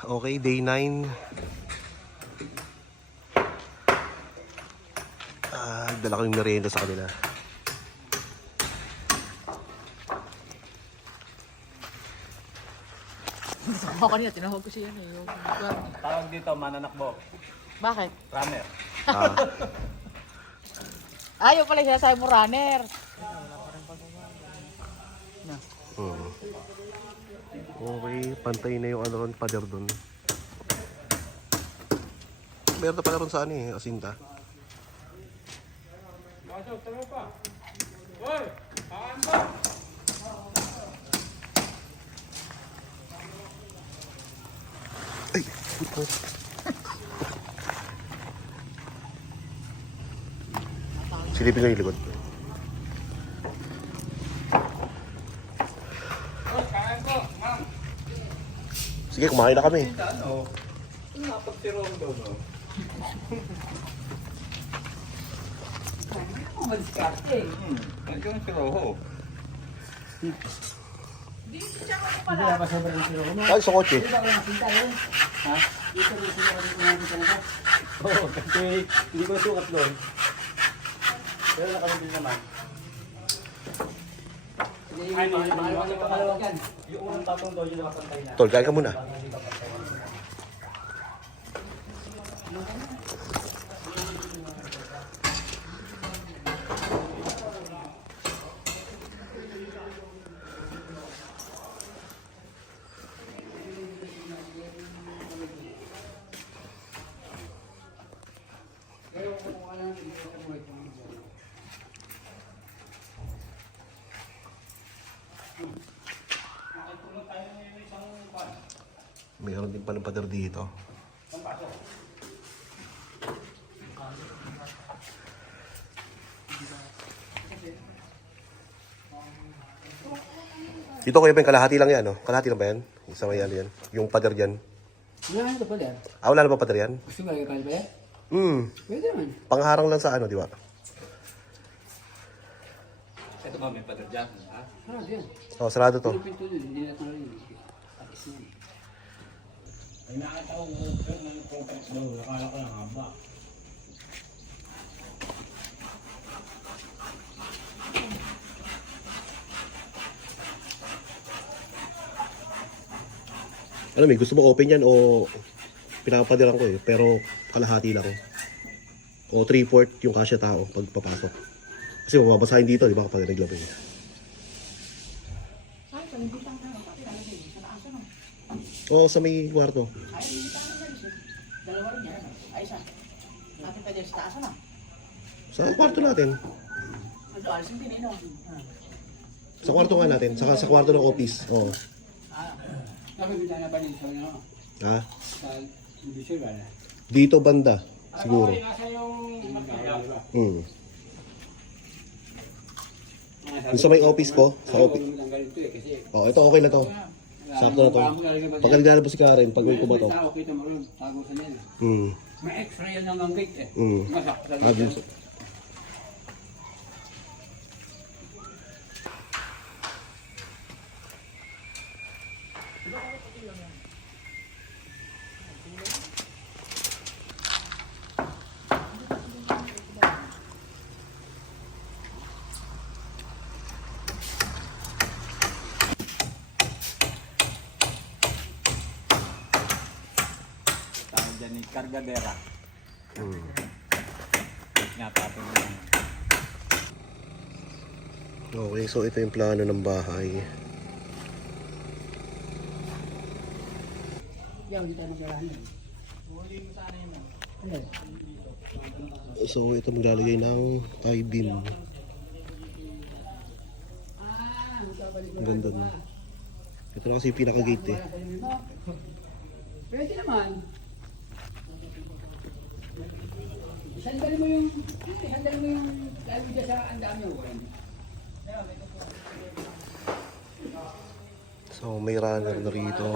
Okay, day 9. Dala ko yung merienda sa kanila. Ako kanina, tinawag ko siya yan eh. Tawag dito, mananakbo. Bakit? Runner. Ayaw pala siya, sabi mo runner. Okay, pantay na yung ano ron, pader dun. Meron na pala ron sa ano eh, asinta. Ay! Silipin ko yung likod. Sige, kumain na kami. Napagtirong daw, no? Madiskarte. Ito yung siroho. Ay, sa kotse. Oo, kasi hindi ko sukat doon. Pero nakabili naman. Yung unang tatong doon, yung nakapantay na. Tol, kain ka muna. Mayroon din palang pader dito. Dito kuya Ben, kalahati lang yan, no? Kalahati lang ba yan? Isang yan, yan. Yung pader dyan. Wala na pa yan. Wala na ba pader yan? Gusto mo kakain ba yan? Pwede naman. Pangharang lang sa ano, di ba? Ito ba, may pader dyan? Ha? Diyan. Oh, sarado to. Yung pinto dun, hindi natin rin. Atis na. Ay, nakita ko ng contact daw. Akala ko lang haba. Ano may gusto mo open yan o pinapadiran ko eh, pero kalahati lang. O 3/4 yung kasya tao pag papasok. Kasi mababasahin dito, di ba, kapag naglabay. Oo, sa may kwarto. Dalawa rin yan. Ay, isa. Bakit pa dyan sa taas na? Sa kwarto natin. Ito, alisin pinino. Sa kwarto nga natin, saka sa kwarto ng office. Oo. Nakabila na ba nito? Ha? Sa Bicol ba na? Dito banda, siguro. Nasa yung makina. Yung sa may office ko, sa office. Oh, ito okay na to. Sakto na to. Pag naglalabas si Karen, pag may kumato. Okay na mo rin. Tago sa nila. May extra yan ng gate eh. Masakta Ah, dito. dun- Tawag dyan ni Cargadera. Nga tapos mo. Okay, so ito yung plano ng bahay. Yan, hindi tayo magkarahan. So ito maglalagay ng I-beam. Ang ganda nun. Ito na kasi yung pinaka-gate eh. Pwede naman. Sandali mo yung lalo dyan sa ang dami mo. So may runner na rito.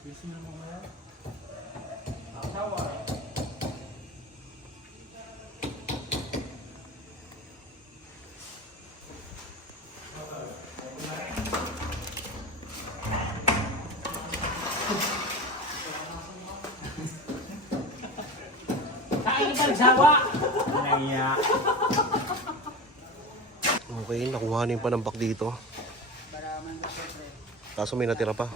Kain ka nagsawa! Naiya. Okay, nakuha na yung panambak dito. Para man ba siyempre. Kaso may natira pa.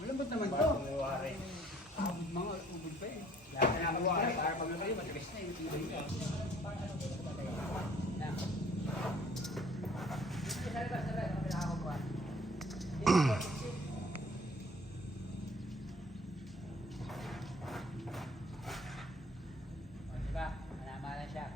Malambot naman to. Mga ubod pa eh. Lahat na naman para pag lumali, matigas na yung tibay niya. Diba? Malama na siya.